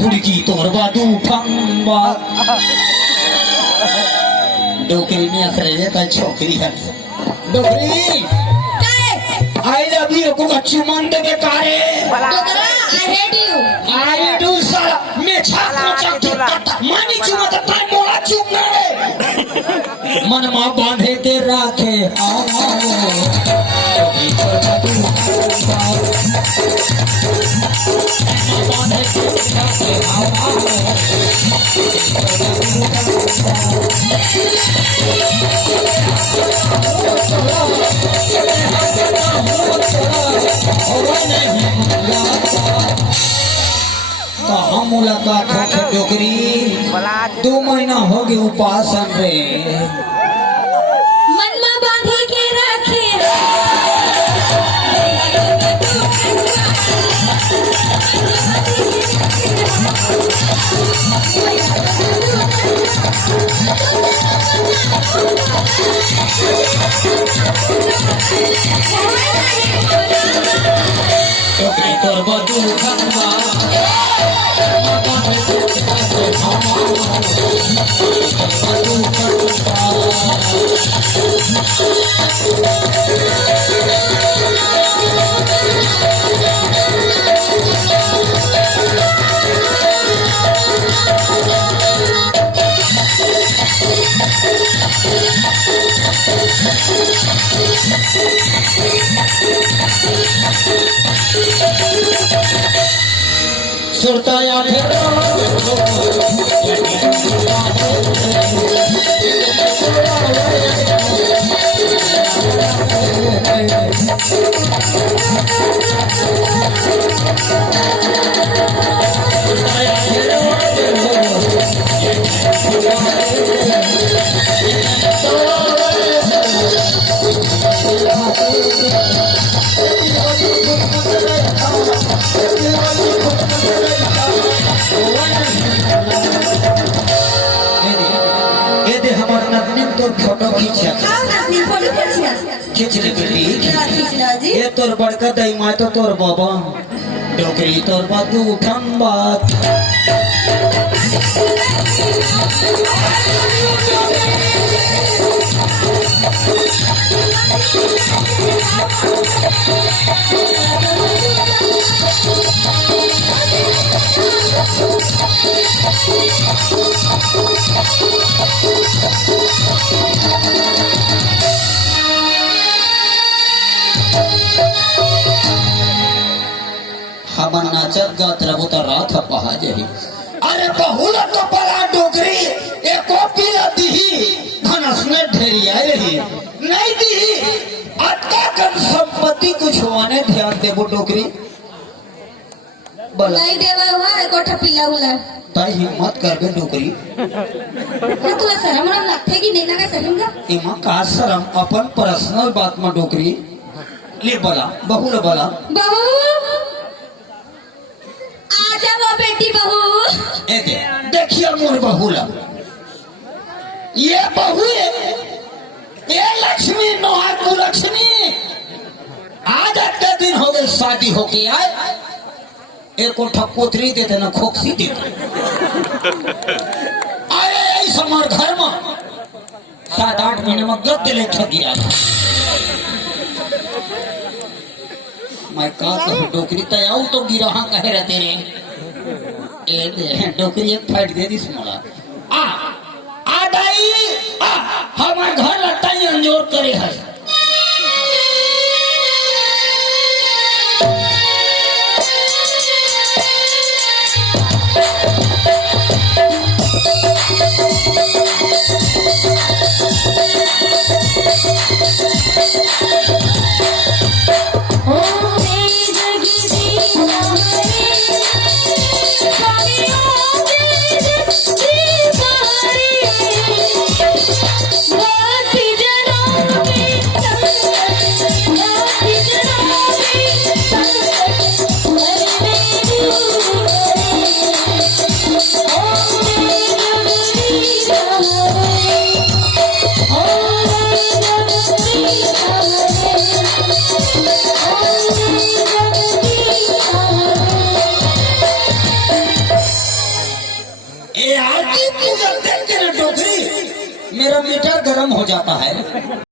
बुड़की तोर बादू फंबा डोकरी में अखरे का छोकरी है डोकरी आई लव यू को अच्छी मन दे बेकारे डोकरा I hate you I do साला मैं छात्र चक मानी चुमा तो टाइम मोला चुप ना रे मन मा बांधे के राखे कहाँ मुलाकात हो डोकरी 2 महीना हो गए उपासन रे मन में बांधे के रखे डोकरी तोर बदू खंबा सुरता या फोटो खींचा खींच ले बेटी ये तोर बड़का दई माँ तो तोर बाबा डोकरी तोर बादू ठंबा हमन नाचत गात रहो तो रात पहा जाही अरे बहुला तो बड़ा डोकरी एक पीला दीही धनस में ढेरी आई रही नहीं दी अटका कर संपत्ति कुछ होने ध्यान दे वो डोकरी बोला नहीं देवा हुआ है कोठा पीला उला ताई हिम्मत कर बे डोकरी तू शर्म रम लगते कि नहीं लगा शर्म का इमा का शर्म अपन पर्सनल बात में डोकरी ले बोला बहू ले बोला बहू आजा वो बेटी बहू ए देखिए मोर बहुला ये बहू ये लक्ष्मी नोहार को लक्ष्मी आज के दिन हो गए शादी होके आए एक ठपोतरी देते ना खोखसी देते आए ऐसा हमार घर में 7-8 महीने में गद्दे लेके दिया मैं कहा तो डोकरी तयाऊ तो गिरा कहे रहते रे ए दे डोकरी एक फाइट दे दी सुनला आ दाई हमार घर लटाई अंजोर करे है गूगल देख के ना डोकरी, मेरा मीटर गर्म हो जाता है।